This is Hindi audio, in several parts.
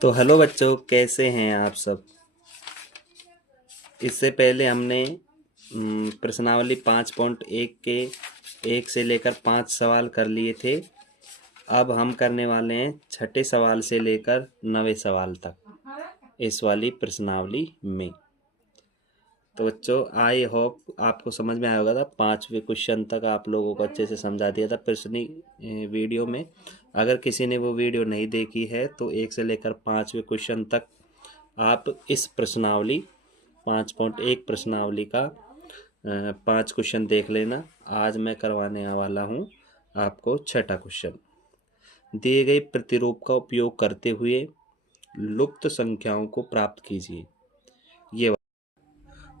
तो हेलो बच्चों, कैसे हैं आप सब। इससे पहले हमने प्रश्नावली 5.1 के 1 से लेकर 5 सवाल कर लिए थे। अब हम करने वाले हैं छठे सवाल से लेकर 9वें सवाल तक इस वाली प्रश्नावली में। तो बच्चों, आई होप आपको समझ में आया होगा था। 5वें क्वेश्चन तक आप लोगों को अच्छे से समझा दिया था पिछली वीडियो में। अगर किसी ने वो वीडियो नहीं देखी है तो 1 से लेकर 5वें क्वेश्चन तक आप इस प्रश्नावली 5.1 प्रश्नावली का 5 क्वेश्चन देख लेना। आज मैं करवाने वाला हूँ आपको छठा क्वेश्चन। दिए गए प्रतिरूप का उपयोग करते हुए लुप्त संख्याओं को प्राप्त कीजिए। ये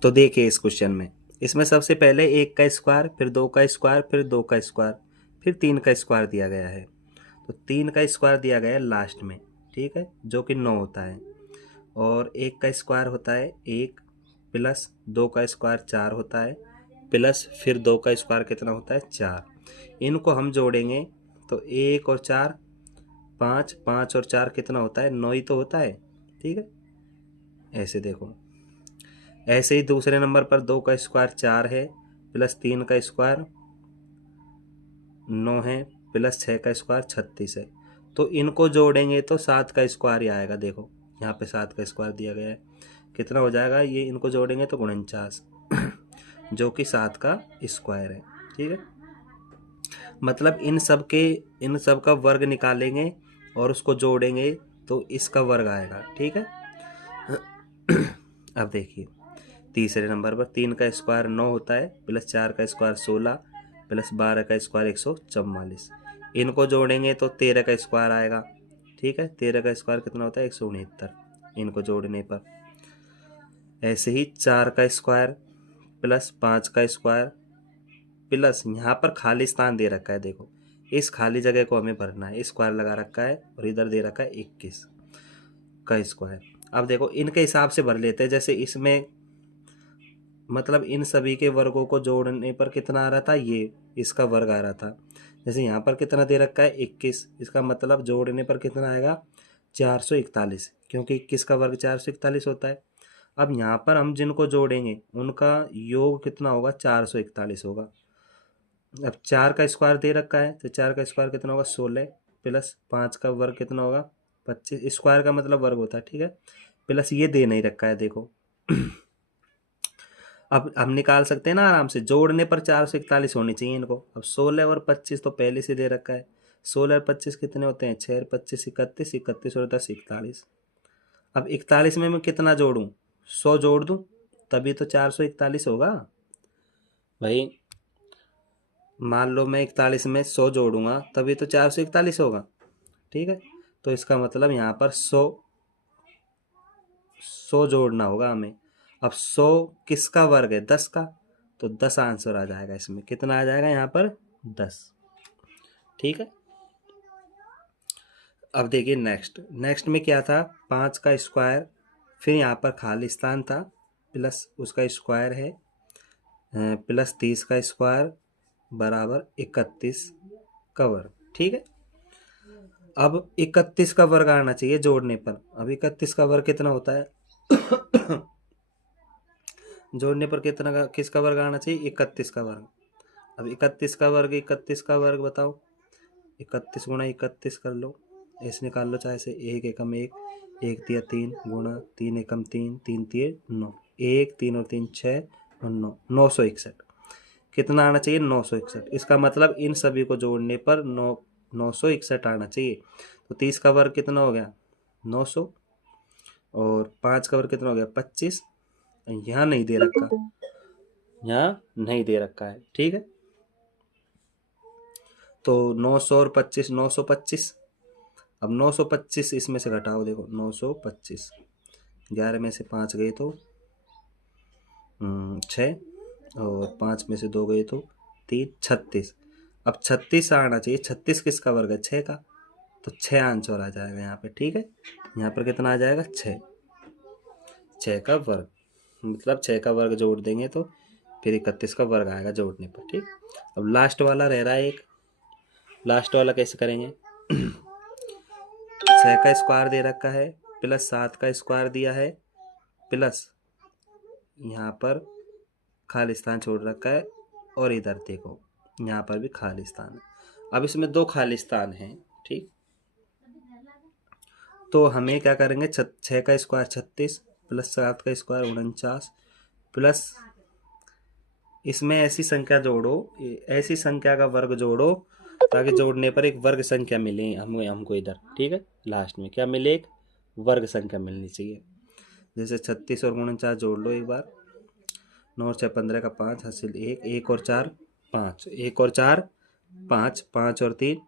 तो देखिए, इस क्वेश्चन में इसमें सबसे पहले 1 का स्क्वायर, फिर 2 का स्क्वायर, फिर 2 का स्क्वायर, फिर 3 का स्क्वायर दिया गया है। तो 3 का स्क्वायर दिया गया है लास्ट में, ठीक है, जो कि 9 होता है। और 1 का स्क्वायर होता है 1, प्लस 2 का स्क्वायर 4 होता है, प्लस फिर 2 का स्क्वायर कितना होता है 4। इनको हम जोड़ेंगे तो 1 और 4 5, 5 और 4 कितना होता है 9 ही तो होता है, ठीक है। ऐसे देखो, ऐसे ही दूसरे नंबर पर 2 का स्क्वायर 4 है, प्लस 3 का स्क्वायर 9 है, प्लस 6 का स्क्वायर 36 है। तो इनको जोड़ेंगे तो 7 का स्क्वायर ही आएगा। देखो यहाँ पे 7 का स्क्वायर दिया गया है, कितना हो जाएगा, ये इनको जोड़ेंगे तो 49 जो कि 7 का स्क्वायर है, ठीक है। मतलब इन सब का वर्ग निकालेंगे और उसको जोड़ेंगे तो इसका वर्ग आएगा, ठीक है। अब देखिए, तीसरे नंबर पर 3 का स्क्वायर 9 होता है, प्लस 4 का स्क्वायर 16, प्लस 12 का स्क्वायर 144। इनको जोड़ेंगे तो 13 का स्क्वायर आएगा, ठीक है। 13 का स्क्वायर कितना होता है 169 इनको जोड़ने पर। ऐसे ही 4 का स्क्वायर, प्लस 5 का स्क्वायर, प्लस यहाँ पर खाली स्थान दे रखा है, देखो इस खाली जगह को हमें भरना है। स्क्वायर लगा रखा है और इधर दे रखा है 21 का स्क्वायर। अब देखो इनके हिसाब से भर लेते हैं। जैसे इसमें मतलब इन सभी के वर्गों को जोड़ने पर कितना आ रहा था, ये इसका वर्ग आ रहा था। जैसे यहाँ पर कितना दे रखा है 21, इसका मतलब जोड़ने पर कितना आएगा 441, क्योंकि 21 का वर्ग 441 होता है। अब यहाँ पर हम जिनको जोड़ेंगे उनका योग कितना होगा 441 होगा। अब 4 का स्क्वायर दे रखा है तो 4 का स्क्वायर कितना होगा 16, प्लस 5 का वर्ग कितना होगा 25। स्क्वायर का मतलब वर्ग होता है, ठीक है। प्लस ये दे नहीं रखा है, देखो। अब हम निकाल सकते हैं ना आराम से, जोड़ने पर 441 होनी चाहिए इनको। अब 16 और 25 तो पहले से दे रखा है। 16 और 25 कितने होते हैं 6 और 25 31, 31 और 10 41। अब 41 में मैं कितना जोड़ूं 100 जोड़ दूं तभी तो 441 होगा भाई। मान लो मैं 41 में 100 जोड़ूंगा तभी तो 441 होगा, ठीक है। तो इसका मतलब यहाँ पर 100 जोड़ना होगा हमें। अब 100 किसका वर्ग है 10 का, तो 10 आंसर आ जाएगा। इसमें कितना आ जाएगा यहाँ पर 10, ठीक है। अब देखिए नेक्स्ट में क्या था 5 का स्क्वायर, फिर यहाँ पर खाली स्थान था, प्लस उसका स्क्वायर है, प्लस 30 का स्क्वायर बराबर 31 का वर्ग, ठीक है। अब 31 का वर्ग आना चाहिए जोड़ने पर। अब 31 का वर्ग कितना होता है जोड़ने पर कितना का किसका वर्ग आना चाहिए 31 का वर्ग। अब 31 का वर्ग बताओ, 31 गुणा 31 कर लो, ऐसे निकाल लो चाहे से। एक एकम एक, एक तिया 3 गुणा 3 एकम 3, 3 तिये 9, 1 3 और 3 6 और 9, 961। कितना आना चाहिए 961। इसका मतलब इन सभी को जोड़ने पर 961 आना चाहिए। तो 30 का वर्ग कितना हो गया 900, और 5 का वर्ग कितना हो गया 25। यहाँ नहीं दे रखा, यहाँ नहीं दे रखा है, ठीक है। तो 900 और 25 925। अब 925 इसमें से घटाओ, देखो 925, 11 में से 5 गए तो 6, और 5 में से 2 गए तो 3, 36। अब 36 आना चाहिए। 36 किसका वर्ग है 6 का, तो 6 आंसर आ जाएगा यहाँ पे, ठीक है। यहाँ पर कितना आ जाएगा 6 का वर्ग, मतलब 6 का वर्ग जोड़ देंगे तो फिर 31 का वर्ग आएगा जोड़ने पर, ठीक। अब लास्ट वाला रह रहा है एक, लास्ट वाला कैसे करेंगे 6 का स्क्वायर दे रखा है, प्लस 7 का स्क्वायर दिया है, प्लस यहाँ पर खाली स्थान छोड़ रखा है, और इधर देखो यहाँ पर भी खाली स्थान है। अब इसमें 2 खाली स्थान हैं, ठीक। तो हमें क्या करेंगे, 6 का स्क्वायर 36, प्लस 7 का स्क्वायर 49, प्लस इसमें ऐसी संख्या जोड़ो, ऐसी संख्या का वर्ग जोड़ो ताकि जोड़ने पर एक वर्ग संख्या मिले हमको इधर, ठीक है। लास्ट में क्या मिले, एक वर्ग संख्या मिलनी चाहिए। जैसे 36 और 49 जोड़ लो एक बार, 9 और 6 15 का 5 हासिल 1, 1 और 4 5, 1 और 4 5, 5 और 3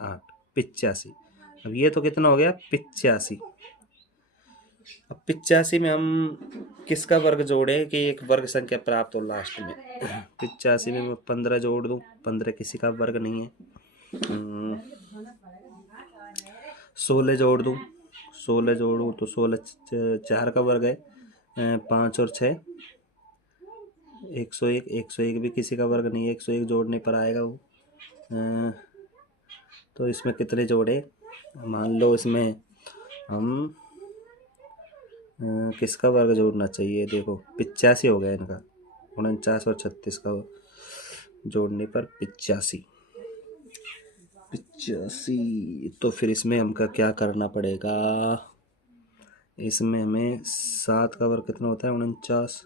8, 85। अब ये तो कितना हो गया, 85। अब 85 में हम किसका वर्ग जोड़े कि एक वर्ग संख्या प्राप्त हो लास्ट में। 85 में मैं 15 जोड़ दूं, 15 किसी का वर्ग नहीं है। 16 जोड़ दूं, 16 जोड़ूं तो 16 4 का वर्ग है, 5 और 6 101, 101 भी किसी का वर्ग नहीं है, 101 जोड़ने पर आएगा वो। तो इसमें कितने जोड़े, मान लो इसमें हम किसका वर्ग जोड़ना चाहिए, देखो 85 हो गया इनका, 49 और 36 का जोड़ने पर 85। तो फिर इसमें हमका क्या करना पड़ेगा, इसमें हमें 7 का वर्ग कितना होता है, 49,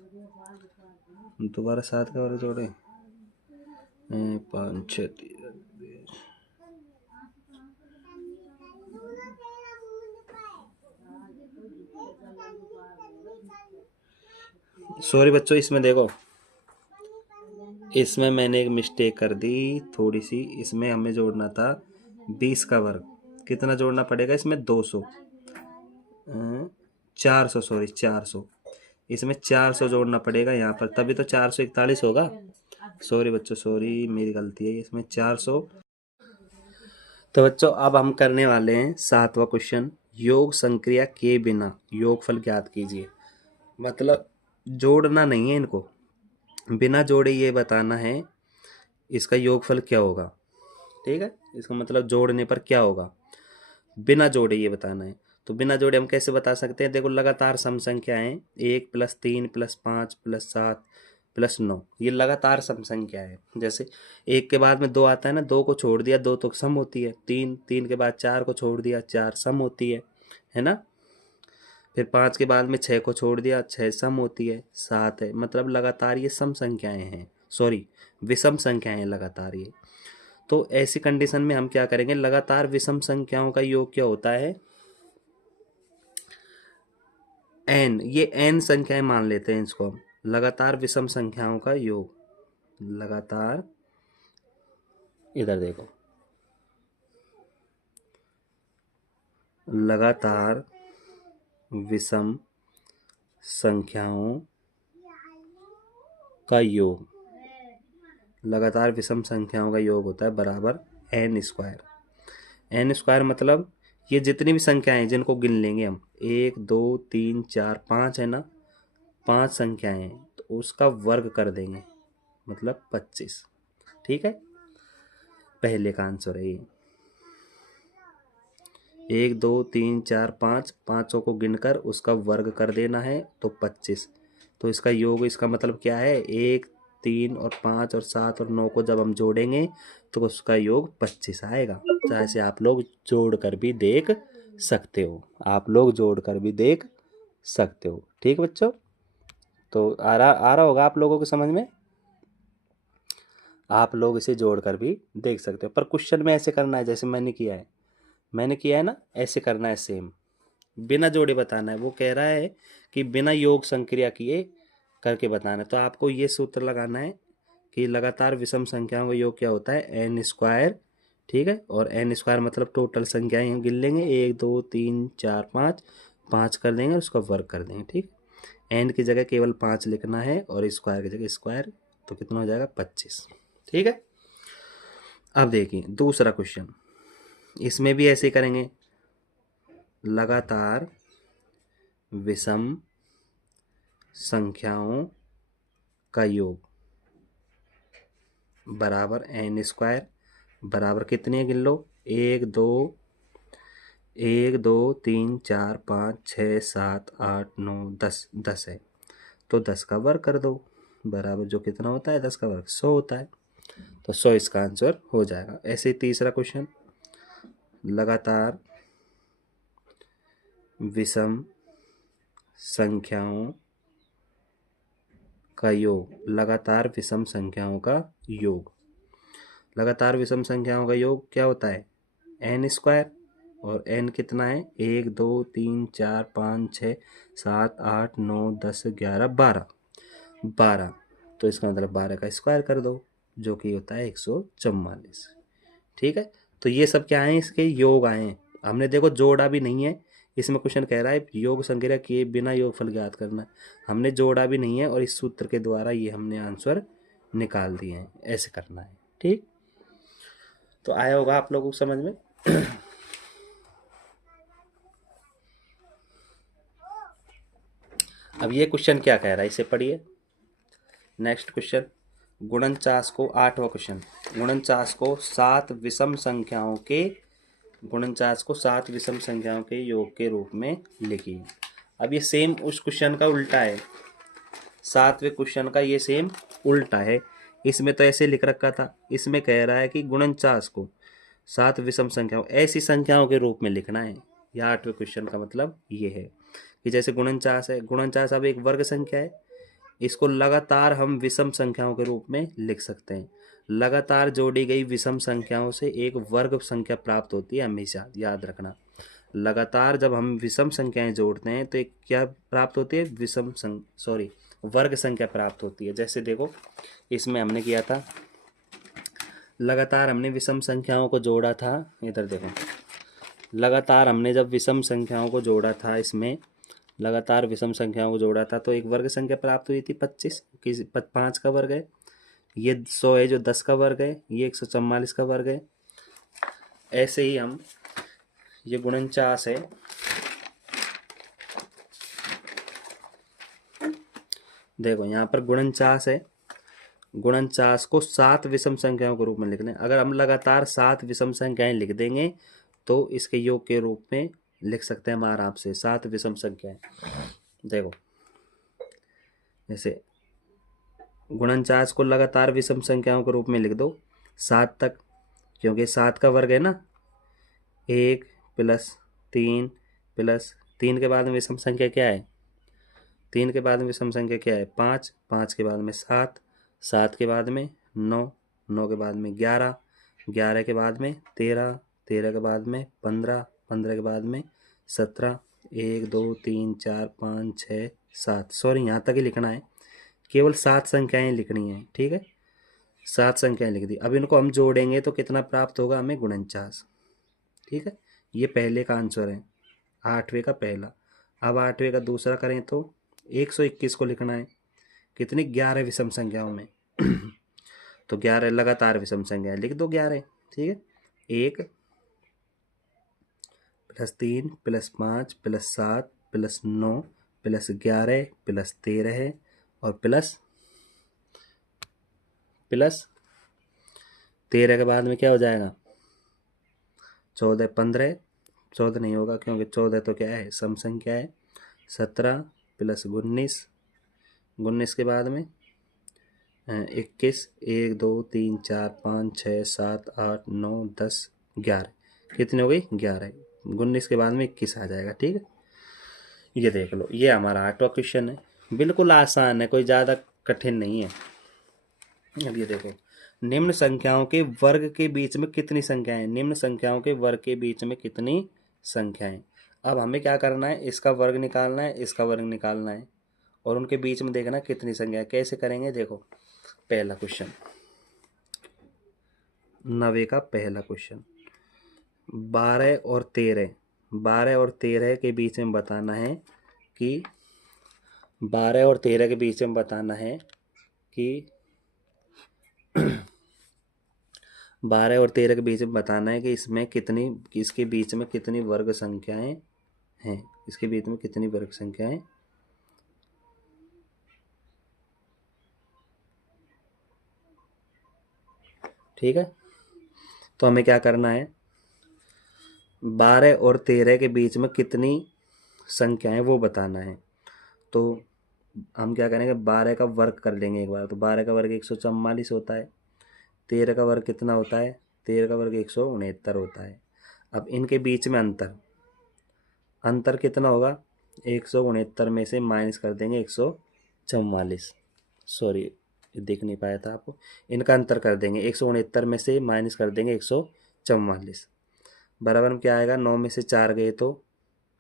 दोबारा 7 का वर्ग जोड़े, 5 6 सॉरी बच्चों, इसमें देखो, इसमें मैंने एक मिस्टेक कर दी थोड़ी सी। इसमें हमें जोड़ना था 20 का वर्ग, कितना जोड़ना पड़ेगा इसमें, 200, 400, सॉरी 400, इसमें 400 जोड़ना पड़ेगा यहाँ पर, तभी तो 441 होगा। सॉरी बच्चों, सॉरी मेरी गलती है, इसमें 400। तो बच्चों अब हम करने वाले हैं 7वां क्वेश्चन, योग संक्रिया के बिना योगफल ज्ञात कीजिए। मतलब जोड़ना नहीं है इनको, बिना जोड़े ये बताना है इसका योगफल क्या होगा, ठीक है। इसका मतलब जोड़ने पर क्या होगा, बिना जोड़े ये बताना है। तो बिना जोड़े हम कैसे बता सकते हैं, देखो लगातार सम संख्याएं 1 + 3 + 5 + 7 + 9, ये लगातार सम संख्या है। जैसे 1 के बाद में 2 आता है ना, 2 को छोड़ दिया 2 तो सम होती है, 3 के बाद 4 को छोड़ दिया 4 सम होती है ना। फिर 5 के बाद में 6 को छोड़ दिया 6 सम होती है, 7 है। मतलब लगातार ये सम संख्याएं हैं, सॉरी विषम संख्याएं हैं लगातार ये। तो ऐसी कंडीशन में हम क्या करेंगे, लगातार विषम संख्याओं का योग क्या होता है, n, ये n संख्याएं मान लेते हैं इसको हम, लगातार विषम संख्याओं का योग, लगातार, इधर देखो, लगातार विषम संख्याओं का योग, लगातार विषम संख्याओं का योग होता है बराबर n स्क्वायर। मतलब ये जितनी भी संख्याएं हैं जिनको गिन लेंगे हम, 1 2 3 4 5 है ना, 5 संख्याएं हैं, तो उसका वर्ग कर देंगे, मतलब 25, ठीक है। पहले का आंसर है ये, 1 2 3 4 5, पाँचों को गिनकर उसका वर्ग कर देना है तो 25। तो इसका योग, इसका मतलब क्या है, 1 3 और 5 और 7 और 9 को जब हम जोड़ेंगे तो उसका योग 25 आएगा। चाहे से आप लोग जोड़ कर भी देख सकते हो, आप लोग जोड़ कर भी देख सकते हो, ठीक बच्चों। तो आ रहा होगा आप लोगों को समझ में, आप लोग इसे जोड़ कर भी देख सकते हो। पर क्वेश्चन में ऐसे करना है जैसे मैंने किया है ना, ऐसे करना है सेम, बिना जोड़े बताना है। वो कह रहा है कि बिना योग संक्रिया किए करके बताना है। तो आपको ये सूत्र लगाना है कि लगातार विषम संख्याओं का योग क्या होता है, n स्क्वायर, ठीक है। और n स्क्वायर मतलब टोटल संख्याएं गिन लेंगे, 1 2 3 4 5, 5 कर देंगे और उसका वर्ग कर देंगे, ठीक। n की जगह केवल 5 लिखना है और स्क्वायर की जगह स्क्वायर, तो कितना हो जाएगा 25, ठीक है। अब देखिए दूसरा क्वेश्चन, इसमें भी ऐसे करेंगे, लगातार विषम संख्याओं का योग बराबर n स्क्वायर, बराबर कितने गिन लो, 1 2 1 2 3 4 5 6 7 8 9 10 10 है, तो 10 का वर्ग कर दो, बराबर जो कितना होता है 10 का वर्ग 100 होता है, तो 100 इसका आंसर हो जाएगा। ऐसे ही तीसरा क्वेश्चन, लगातार विषम संख्याओं का योग, लगातार विषम संख्याओं का योग, लगातार विषम संख्याओं का योग क्या होता है एन स्क्वायर, और एन कितना है 1 2 3 4 5 6 7 8 9 10 11 12, 12, तो इसका मतलब 12 का स्क्वायर कर दो जो कि होता है 144। ठीक है, तो ये सब क्या है इसके योग आए हैं। हमने देखो जोड़ा भी नहीं है, इसमें क्वेश्चन कह रहा है योग संग्रह किए बिना योगफल ज्ञात करना, हमने जोड़ा भी नहीं है और इस सूत्र के द्वारा ये हमने आंसर निकाल दिए हैं, ऐसे करना है। ठीक, तो आया होगा आप लोगों को समझ में। अब ये क्वेश्चन क्या कह रहा है इसे पढ़िए। नेक्स्ट क्वेश्चन, गुणनचाश को 8वां क्वेश्चन, गुणनचाश को 7 विषम संख्याओं के, गुणनचाश को 7 विषम संख्याओं के योग के रूप में लिखिए। अब ये सेम उस क्वेश्चन का उल्टा है, 7वें क्वेश्चन का ये सेम उल्टा है। इसमें तो ऐसे लिख रखा था, इसमें कह रहा है कि गुणनचाश को 7 विषम संख्याओं, ऐसी संख्याओं के रूप में लिखना है। या 8वें क्वेश्चन का मतलब ये है कि जैसे गुणनचाश है, गुणनचाश अब एक वर्ग संख्या है, इसको लगातार हम विषम संख्याओं के रूप में लिख सकते हैं। लगातार जोड़ी गई विषम संख्याओं से एक वर्ग संख्या प्राप्त होती है, हमेशा याद रखना। लगातार जब हम विषम संख्याएं जोड़ते हैं तो एक क्या प्राप्त होती है, वर्ग संख्या प्राप्त होती है। जैसे देखो इसमें हमने किया था, लगातार हमने विषम संख्याओं को जोड़ा था, इधर देखो, लगातार हमने जब विषम संख्याओं को जोड़ा था, इसमें लगातार विषम संख्याओं को जोड़ा था तो एक वर्ग संख्या प्राप्त हुई थी 25, 5 का वर्ग है, ये 100 है जो 10 का वर्ग है, ये 144 का वर्ग है। ऐसे ही हम ये गुणनचाश है, देखो यहाँ पर गुणनचाश है, गुणनचाश को 7 विषम संख्याओं के रूप में लिखना है। अगर हम लगातार 7 विषम संख्याएं लिख देंगे तो इसके योग के रूप में लिख सकते हैं हम आराम से 7 विषम संख्याएं। देखो जैसे गुणनचाश को लगातार विषम संख्याओं के रूप में लिख दो 7 तक, क्योंकि 7 का वर्ग है ना, 1 प्लस 3 प्लस 3 के बाद में विषम संख्या क्या है, 3 के बाद में विषम संख्या क्या है 5, 5 के बाद में 7, 7 के बाद में 9, 9 के बाद में 11, 11 के बाद में 13, 13 के बाद में 15, 15 के बाद में 17, 1 2 3 4 5 6 7, सॉरी यहाँ तक ही लिखना है, केवल 7 संख्याएं लिखनी है। ठीक है, 7 संख्याएं लिख दी। अब इनको हम जोड़ेंगे तो कितना प्राप्त होगा हमें, गुणनचाश। ठीक है, ये पहले का आंसर है, 8वें का पहला। अब 8वें का दूसरा करें तो 121 को लिखना है, कितनी 11 विषम संख्याओं में तो 11 लगातार विषम संख्या लिख दो 11। ठीक है, 1 plus 3 plus 5 plus 7 plus 9 plus 11 plus 13 है, और प्लस 13 के बाद में क्या हो जाएगा 14, 15, 14 नहीं होगा क्योंकि 14 तो क्या है सम संख्या है, 17 प्लस 19, 19 के बाद में 21, 1 2 3 4 5 6 7 8 9 10 11, कितनी हो गई 11, 19 के बाद में 21 आ जाएगा। ठीक है, ये देख लो, ये हमारा 8वां क्वेश्चन है, बिल्कुल आसान है, कोई ज़्यादा कठिन नहीं है। अब ये देखो, निम्न संख्याओं के वर्ग के बीच में कितनी संख्याएं, निम्न संख्याओं के वर्ग के बीच में कितनी संख्याएं। अब हमें क्या करना है, इसका वर्ग निकालना है, इसका वर्ग निकालना है, और उनके बीच में देखना कितनी संख्या। कैसे करेंगे, देखो पहला क्वेश्चन, 9 का पहला क्वेश्चन, 12 और 13, 12 और 13 के बीच में बताना है कि 12 और 13 के बीच में बताना है कि 12 और 13 के बीच में बताना है कि इसमें कितनी, इसके बीच में कितनी वर्ग संख्याएं हैं, इसके बीच में कितनी वर्ग संख्याएं। ठीक है, तो हमें क्या करना है, 12 और 13 के बीच में कितनी संख्याएं वो बताना है। तो हम क्या करेंगे, 12 का वर्ग कर लेंगे एक बार। तो 12 का वर्ग 144 होता है। 13 का वर्ग कितना होता है, 13 का वर्ग 169 होता है। अब इनके बीच में अंतर, अंतर कितना होगा, 169 में से माइनस कर देंगे 144। सॉरी, देख नहीं पाया था आपको। इनका अंतर कर देंगे, 169 में से माइनस कर देंगे 144। बराबर में क्या आएगा, 9 में से 4 गए तो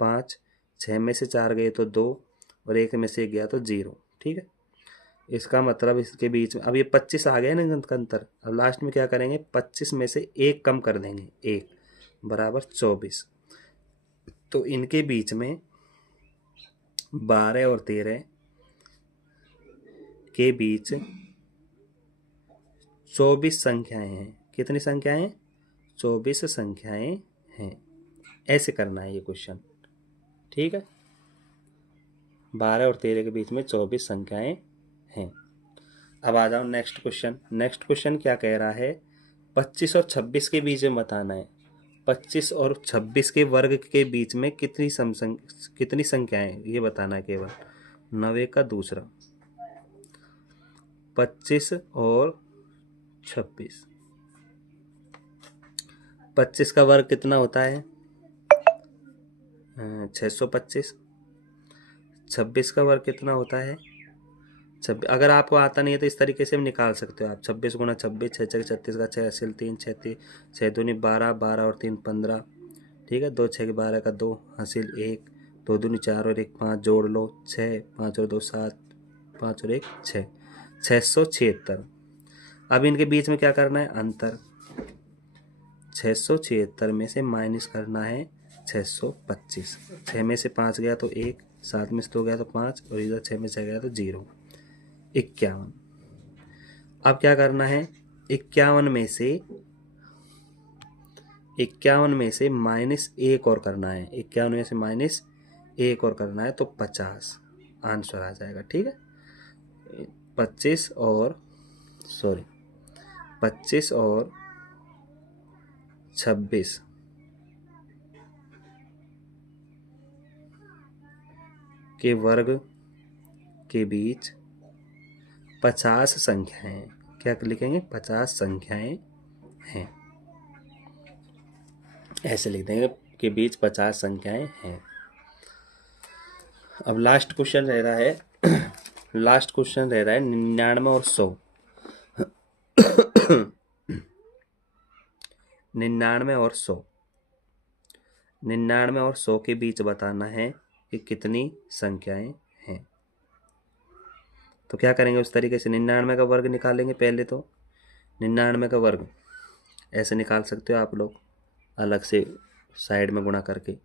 5, 6 में से 4 गए तो 2, और 1 में से 1 गया तो 0। ठीक है, इसका मतलब इसके बीच में अब ये 25 आ गया ना इनका अंतर। अब लास्ट में क्या करेंगे, 25 में से 1 कम कर देंगे, 1 बराबर 24। तो इनके बीच में 12 और 13 के बीच 24 संख्याएं हैं। कितनी संख्याएं, 24 संख्याएं हैं। ऐसे करना है ये क्वेश्चन। ठीक है, 12 और 13 के बीच में 24 संख्याएं हैं। अब आ जाओ नेक्स्ट क्वेश्चन। नेक्स्ट क्वेश्चन क्या कह रहा है, 25 और 26 के बीच में बताना है। 25 और 26 के वर्ग के बीच में कितनी संख्याएं, ये बताना है केवल। 90 का दूसरा, 25 और 26। 25 का वर्ग कितना होता है, 625। 26 का वर्ग कितना होता है, 26। अगर आपको आता नहीं है तो इस तरीके से भी निकाल सकते हो आप। 26 गुना 26, 6 छः 36 का 6 हासिल 3, 6 6 दूनी 12, 12 और 3 15। ठीक है, 2 6 12 का 2 हासिल 1, 2 दूनी 4 और 1 5, जोड़ लो 6, 5 और 2 7, 5 और 1 6, 676। अब इनके बीच में क्या करना है, अंतर। 676 में से माइनस करना है 625। 6 में से 5 गया तो 1, 7 में से 2 गया तो 5, और इधर 6 में से गया तो 0, 51। अब क्या करना है, 51 में से माइनस 1 और करना है। 51 में से माइनस 1 और करना है तो 50 आंसर आ जाएगा। ठीक है, 25 और 26 के वर्ग के बीच 50 संख्याएं, क्या लिखेंगे, 50 संख्याएं हैं। ऐसे लिख देंगे, के बीच 50 संख्याएं हैं। अब लास्ट क्वेश्चन रह रहा है 99 और 100। 99 और 100, 99 और 100 के बीच बताना है कि कितनी संख्याएं हैं। तो क्या करेंगे, उस तरीके से 99 का वर्ग निकालेंगे पहले। तो 99 का वर्ग ऐसे निकाल सकते हो आप लोग, अलग से साइड में गुणा करके।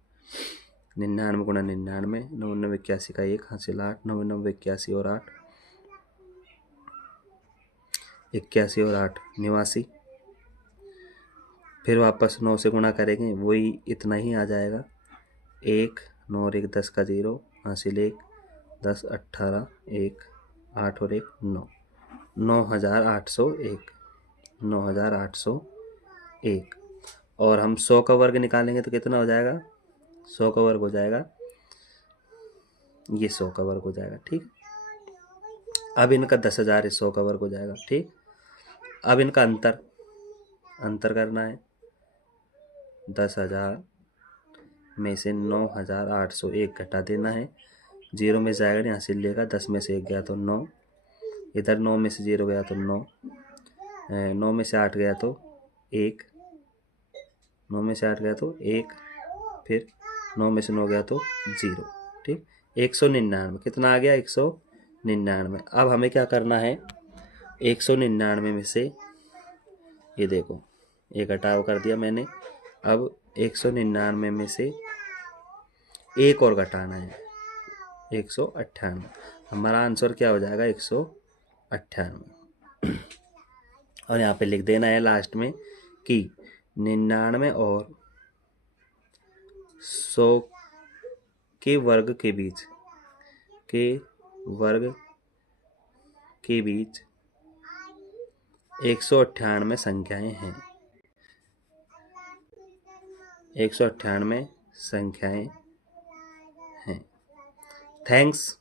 99 गुणा 99, 99 81 का 1 हासिल 8, 99 81 और 8, 81 और 8 89। फिर वापस 9 से गुणा करेंगे, वही इतना ही आ जाएगा। 1 9 और 1 10 का 0 हासिल 1, 10 18 1 8 और 1 9, 9801, 9801। और हम 100 का वर्ग निकालेंगे तो कितना हो जाएगा, 100 का वर्ग हो जाएगा, ये 100 का वर्ग हो जाएगा। ठीक, अब इनका 10,000 100 का वर्ग हो जाएगा। ठीक, अब इनका अंतर करना है। 10,000 में से 9,801 घटा देना है। 0 में जाएगा नहीं, हासिल लेगा। 10 में से 1 गया तो 9, इधर 9 में से 0 गया तो 9, 9 में से 8 गया तो 1, 9 में से 8 गया तो 1, फिर 9 में से 9 गया तो 0। ठीक, 199 कितना आ गया, 199। अब हमें क्या करना है, 199 में से ये देखो, एक घटाव कर दिया मैंने। अब 199 में से एक और घटाना है, 198। हमारा आंसर क्या हो जाएगा, 198। और यहाँ पे लिख देना है लास्ट में कि 99 और 100 के वर्ग के बीच 198 संख्याएं हैं। 198 संख्याएं हैं। थैंक्स।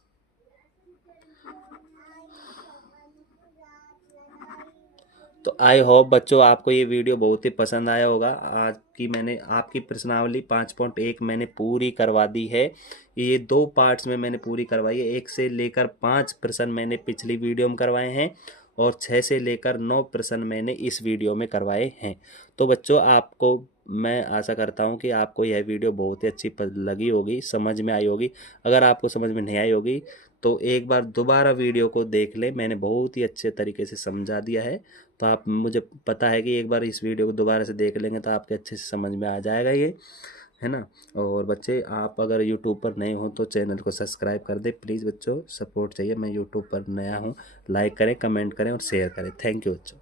तो आई होप बच्चों आपको ये वीडियो बहुत ही पसंद आया होगा। आज की मैंने आपकी प्रश्नावली 5.1 मैंने पूरी करवा दी है। ये 2 पार्ट्स में मैंने पूरी करवाई है। 1 से लेकर 5 प्रश्न मैंने पिछली वीडियो में करवाए हैं और 6 से लेकर 9 प्रश्न मैंने इस वीडियो में करवाए हैं। तो बच्चों आपको मैं आशा करता हूँ कि आपको यह वीडियो बहुत ही अच्छी लगी होगी, समझ में आई होगी। अगर आपको समझ में नहीं आई होगी तो एक बार दोबारा वीडियो को देख लें, मैंने बहुत ही अच्छे तरीके से समझा दिया है। तो आप, मुझे पता है कि एक बार इस वीडियो को दोबारा से देख लेंगे तो आपके अच्छे से समझ में आ जाएगा ये, है ना। और बच्चे आप अगर यूट्यूब पर नए हो तो चैनल को सब्सक्राइब कर दें प्लीज़ बच्चों, सपोर्ट चाहिए, मैं यूट्यूब पर नया हूँ। लाइक करें, कमेंट करें और शेयर करें। थैंक यू बच्चों।